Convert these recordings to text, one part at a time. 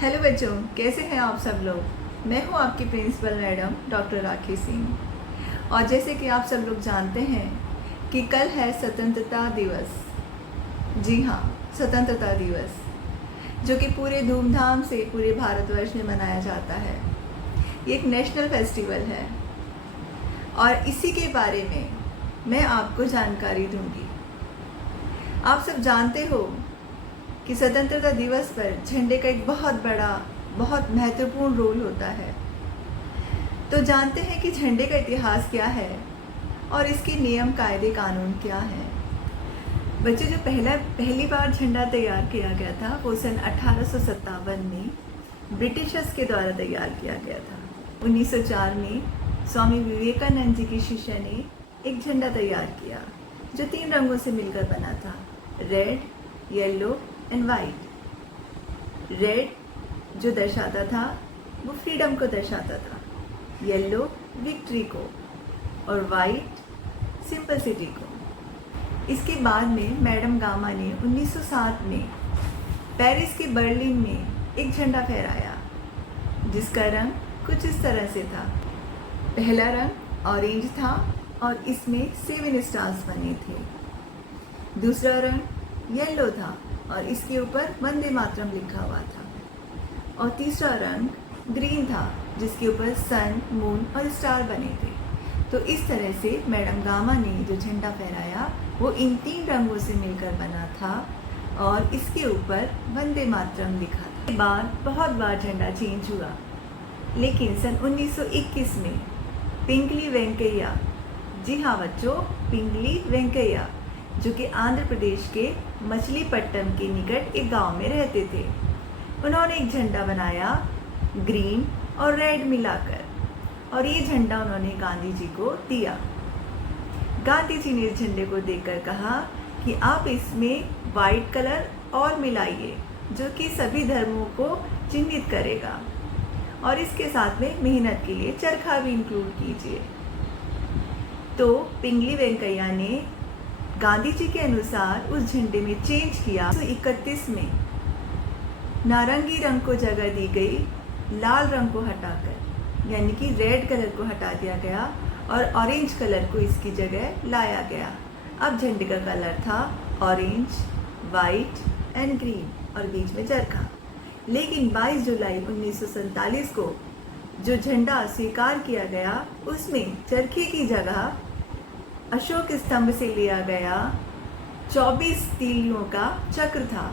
Hello बच्चों, कैसे हैं आप सब लोग। मैं हूं आपकी प्रिंसिपल मैडम डॉक्टर राखी सिंह। और जैसे कि आप सब लोग जानते हैं कि कल है स्वतंत्रता दिवस। जी हाँ, स्वतंत्रता दिवस जो कि पूरे धूमधाम से पूरे भारतवर्ष में मनाया जाता है। ये एक नेशनल फेस्टिवल है और इसी के बारे में मैं आपको जानकारी दूंगी। आप सब जानते हो कि स्वतंत्रता दिवस पर झंडे का एक बहुत बड़ा, बहुत महत्वपूर्ण रोल होता है। तो जानते हैं कि झंडे का इतिहास क्या है और इसके नियम, कायदे, कानून क्या हैं। बच्चों, जो पहली बार झंडा तैयार किया गया था वो सन 1857 में ब्रिटिशर्स के द्वारा तैयार किया गया था। 1904 में स्वामी विवेकानंद जी की शिष्य ने एक झंडा तैयार किया जो 3 रंगों से मिलकर बना था, red, yellow and white. Red जो दर्शाता था वो फ्रीडम को दर्शाता था, येलो विक्ट्री को और वाइट सिंपलिसिटी को। इसके बाद में मैडम गामा ने 1907 में पेरिस के बर्लिन में एक झंडा फहराया जिसका रंग कुछ इस तरह से था। पहला रंग ऑरेंज था और इसमें 7 स्टार्स बने थे। दूसरा रंग येलो था और इसके ऊपर वंदे मातरम लिखा हुआ था। और तीसरा रंग ग्रीन था जिसके ऊपर सन, मून और स्टार बने थे। तो इस तरह से मैडम गामा ने जो झंडा फहराया वो इन 3 रंगों से मिलकर बना था और इसके ऊपर वंदे मातरम लिखा था। इसके बाद बहुत बार झंडा चेंज हुआ, लेकिन सन 1921 में पिंगली वेंकैया, जी हाँ बच्चों, पिंगली वेंकैया, जो कि आंध्र प्रदेश के मछलीपट्टनम के निकट एक गांव में रहते थे, उन्होंने एक झंडा बनाया ग्रीन और रेड मिलाकर, और ये झंडा उन्होंने गांधी जी को दिया। गांधी जी ने इस झंडे को देखकर कहा कि आप इसमें वाइट कलर और मिलाइए जो कि सभी धर्मों को चिन्हित करेगा, और इसके साथ में मेहनत के लिए चरखा भी इंक्लूड कीजिए। तो पिंगली वेंकैया ने गांधी जी के अनुसार उस झंडे में चेंज किया। 1931 में नारंगी रंग को जगह दी गई लाल रंग को हटाकर, यानी कि रेड कलर को हटा दिया गया और ऑरेंज कलर को इसकी जगह लाया गया। अब झंडे का कलर था ऑरेंज, वाइट एंड ग्रीन और बीच में चरखा। लेकिन 22 जुलाई 1947 को जो झंडा स्वीकार किया गया उसमें चरखे की जगह अशोक स्तंभ से लिया गया 24 तीलियों का चक्र था,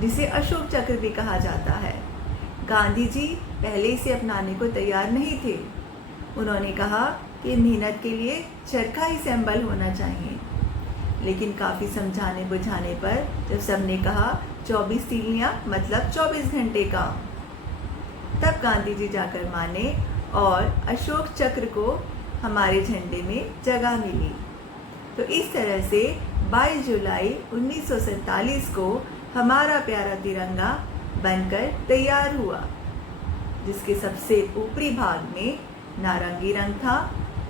जिसे अशोक चक्र भी कहा जाता है। गांधी जी पहले इसे अपनाने को तैयार नहीं थे। उन्होंने कहा कि मेहनत के लिए चरखा ही सिंबल होना चाहिए, लेकिन काफ़ी समझाने बुझाने पर जब सबने कहा 24 तीलियां मतलब 24 घंटे का, तब गांधी जी जाकर माने और अशोक चक्र को हमारे झंडे में जगह मिली। तो इस तरह से 22 जुलाई 1947 को हमारा प्यारा तिरंगा बनकर तैयार हुआ, जिसके सबसे ऊपरी भाग में नारंगी रंग था,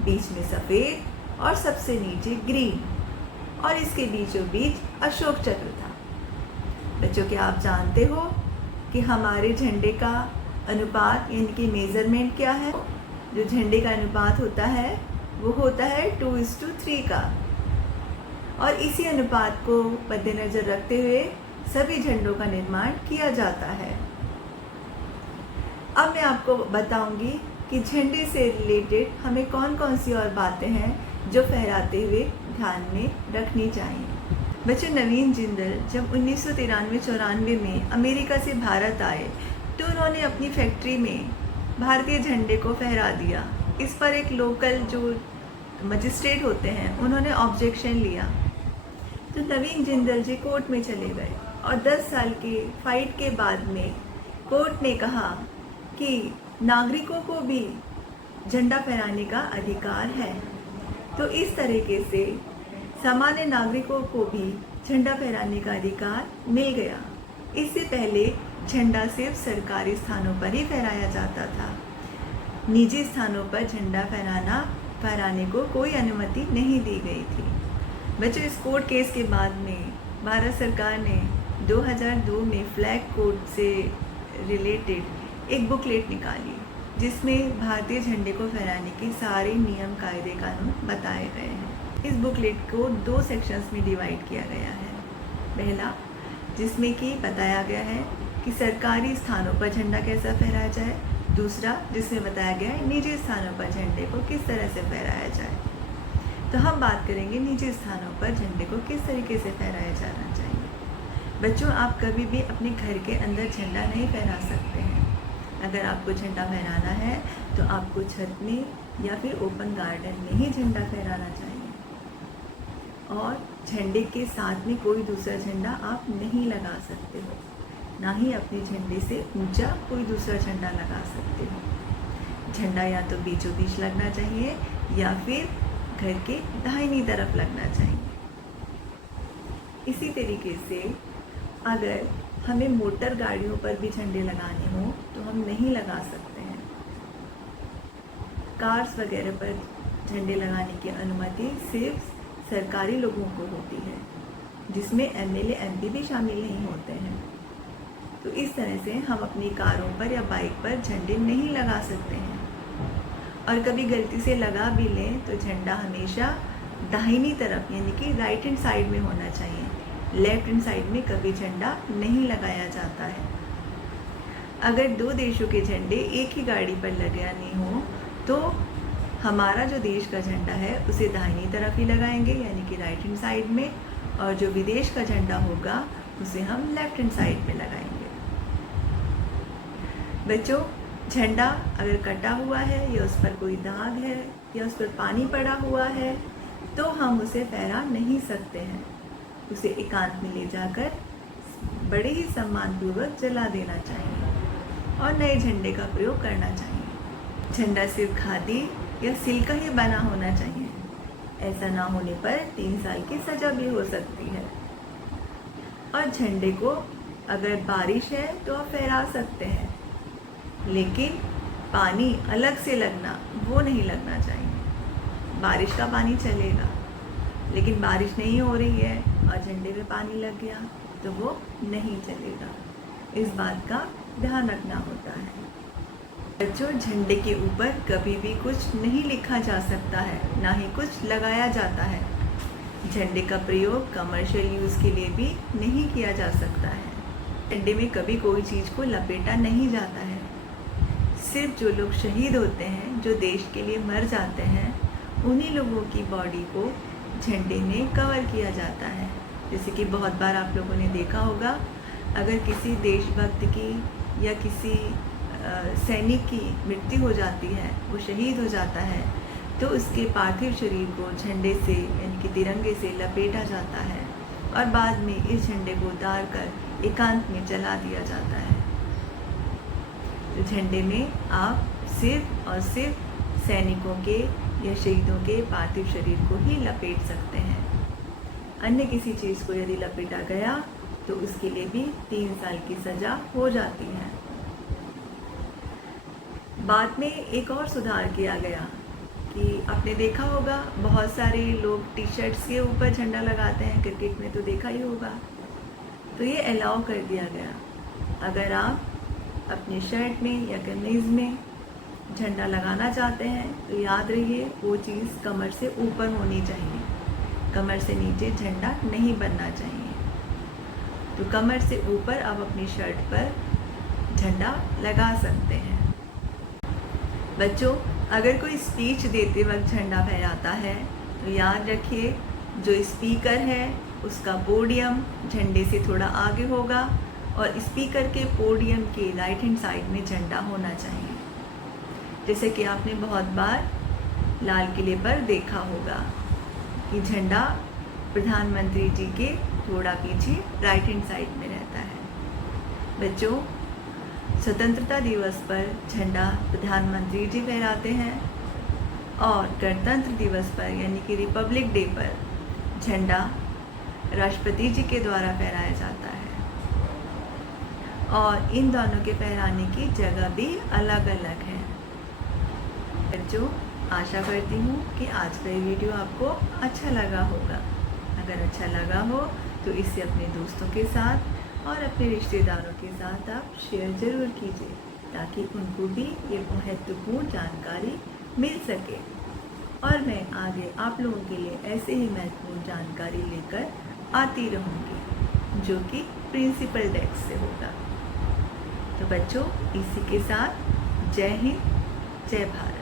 बीच में सफ़ेद और सबसे नीचे ग्रीन, और इसके बीचों बीच अशोक चक्र था। बच्चों, क्या आप जानते हो कि हमारे झंडे का अनुपात यानी कि मेजरमेंट क्या है? जो झंडे का अनुपात होता है वो होता है 2:3 का, और इसी अनुपात को मद्देनजर रखते हुए सभी झंडों का निर्माण किया जाता है। अब मैं आपको बताऊंगी कि झंडे से रिलेटेड हमें कौन कौन सी और बातें हैं जो फहराते हुए ध्यान में रखनी चाहिए। बच्चों, नवीन जिंदल जब 1993-94 में अमेरिका से भारत आए तो उन्होंने अपनी फैक्ट्री में भारतीय झंडे को फहरा दिया। इस पर एक लोकल जो मजिस्ट्रेट होते हैं उन्होंने ऑब्जेक्शन लिया, तो नवीन जिंदल जी कोर्ट में चले गए और 10 साल के फाइट के बाद में कोर्ट ने कहा कि नागरिकों को भी झंडा फहराने का अधिकार है। तो इस तरीके से सामान्य नागरिकों को भी झंडा फहराने का अधिकार मिल गया। इससे पहले झंडा सिर्फ सरकारी स्थानों पर ही फहराया जाता था, निजी स्थानों पर झंडा फहराने को कोई अनुमति नहीं दी गई थी। बच्चों, इस कोर्ट केस के बाद में भारत सरकार ने 2002 में फ्लैग कोड से रिलेटेड एक बुकलेट निकाली जिसमें भारतीय झंडे को फहराने के सारे नियम कायदे कानून बताए गए हैं। इस बुकलेट को 2 सेक्शंस में डिवाइड किया गया है। पहला, जिसमें कि बताया गया है कि सरकारी स्थानों पर झंडा कैसा फहराया जाए। दूसरा, जिसमें बताया गया है निजी स्थानों पर झंडे को किस तरह से फहराया जाए। तो हम बात करेंगे निजी स्थानों पर झंडे को किस तरीके से फहराया जाना चाहिए। बच्चों, आप कभी भी अपने घर के अंदर झंडा नहीं फहरा सकते हैं। अगर आपको झंडा फहराना है तो आपको छत में या फिर ओपन गार्डन में ही झंडा फहराना चाहिए। और झंडे के साथ में कोई दूसरा झंडा आप नहीं लगा सकते हो, ना ही अपने झंडे से ऊंचा कोई दूसरा झंडा लगा सकते हो। झंडा या तो बीचों बीच लगना चाहिए या फिर घर के दाहिनी तरफ लगना चाहिए। इसी तरीके से अगर हमें मोटर गाड़ियों पर भी झंडे लगाने हो तो हम नहीं लगा सकते हैं। कार्स वगैरह पर झंडे लगाने की अनुमति सिर्फ सरकारी लोगों को होती है, जिसमें एमएलए एमपी भी शामिल नहीं होते हैं। तो इस तरह से हम अपनी कारों पर या बाइक पर झंडे नहीं लगा सकते हैं। और कभी गलती से लगा भी लें तो झंडा हमेशा दाहिनी तरफ यानी कि राइट हैंड साइड में होना चाहिए। लेफ्ट हैंड साइड में कभी झंडा नहीं लगाया जाता है। अगर 2 देशों के झंडे एक ही गाड़ी पर लगाने हो तो हमारा जो देश का झंडा है उसे दाहिनी तरफ ही लगाएंगे यानी कि राइट हैंड साइड में, और जो विदेश का झंडा होगा उसे हम लेफ्ट हैंड साइड में लगाएंगे। बच्चों, झंडा अगर कटा हुआ है या उस पर कोई दाग है या उस पर पानी पड़ा हुआ है तो हम उसे फहरा नहीं सकते हैं। उसे एकांत में ले जाकर बड़े ही सम्मानपूर्वक जला देना चाहिए और नए झंडे का प्रयोग करना चाहिए। झंडा सिर्फ खादी या सिल्क का ही बना होना चाहिए। ऐसा ना होने पर 3 साल की सजा भी हो सकती है। और झंडे को अगर बारिश है तो आप फहरा सकते हैं, लेकिन पानी अलग से लगना वो नहीं लगना चाहिए। बारिश का पानी चलेगा, लेकिन बारिश नहीं हो रही है और झंडे में पानी लग गया तो वो नहीं चलेगा। इस बात का ध्यान रखना होता है। बच्चों, झंडे के ऊपर कभी भी कुछ नहीं लिखा जा सकता है, ना ही कुछ लगाया जाता है। झंडे का प्रयोग कमर्शियल यूज़ के लिए भी नहीं किया जा सकता है। झंडे में कभी कोई चीज़ को लपेटा नहीं जाता है। सिर्फ जो लोग शहीद होते हैं, जो देश के लिए मर जाते हैं, उन्हीं लोगों की बॉडी को झंडे में कवर किया जाता है। जैसे कि बहुत बार आप लोगों ने देखा होगा, अगर किसी देशभक्त की या किसी सैनिक की मृत्यु हो जाती है, वो शहीद हो जाता है, तो उसके पार्थिव शरीर को झंडे से यानी कि तिरंगे से लपेटा जाता है और बाद में इस झंडे को उतार कर एकांत में जला दिया जाता है। तो झंडे में आप सिर्फ और सिर्फ सैनिकों के या शहीदों के पार्थिव शरीर को ही लपेट सकते हैं। अन्य किसी चीज़ को यदि लपेटा गया तो उसके लिए भी 3 साल की सज़ा हो जाती है। बाद में एक और सुधार किया गया कि आपने देखा होगा बहुत सारे लोग टी शर्ट्स के ऊपर झंडा लगाते हैं, क्रिकेट में तो देखा ही होगा। तो ये अलाउ कर दिया गया, अगर आप अपने शर्ट में या कमीज़ में झंडा लगाना चाहते हैं तो याद रहिए वो चीज़ कमर से ऊपर होनी चाहिए, कमर से नीचे झंडा नहीं बनना चाहिए। तो कमर से ऊपर आप अपनी शर्ट पर झंडा लगा सकते हैं। बच्चों, अगर कोई स्पीच देते वक्त झंडा फहराता है तो याद रखिए जो स्पीकर है उसका पोडियम झंडे से थोड़ा आगे होगा और स्पीकर के पोडियम के राइट हैंड साइड में झंडा होना चाहिए। जैसे कि आपने बहुत बार लाल किले पर देखा होगा कि झंडा प्रधानमंत्री जी के थोड़ा पीछे राइट हैंड साइड में रहता है। बच्चों, स्वतंत्रता दिवस पर झंडा प्रधानमंत्री जी फहराते हैं और गणतंत्र दिवस पर यानी कि रिपब्लिक डे पर झंडा राष्ट्रपति जी के द्वारा फहराया जाता है। और इन दोनों के फहराने की जगह भी अलग अलग है। बच्चों, आशा करती हूँ कि आज का ये वीडियो आपको अच्छा लगा होगा। अगर अच्छा लगा हो तो इसे अपने दोस्तों के साथ और अपने रिश्तेदारों के साथ आप शेयर ज़रूर कीजिए ताकि उनको भी ये महत्वपूर्ण जानकारी मिल सके। और मैं आगे आप लोगों के लिए ऐसे ही महत्वपूर्ण जानकारी लेकर आती रहूँगी जो कि प्रिंसिपल डेस्क से होगा। तो बच्चों, इसी के साथ जय हिंद, जय भारत।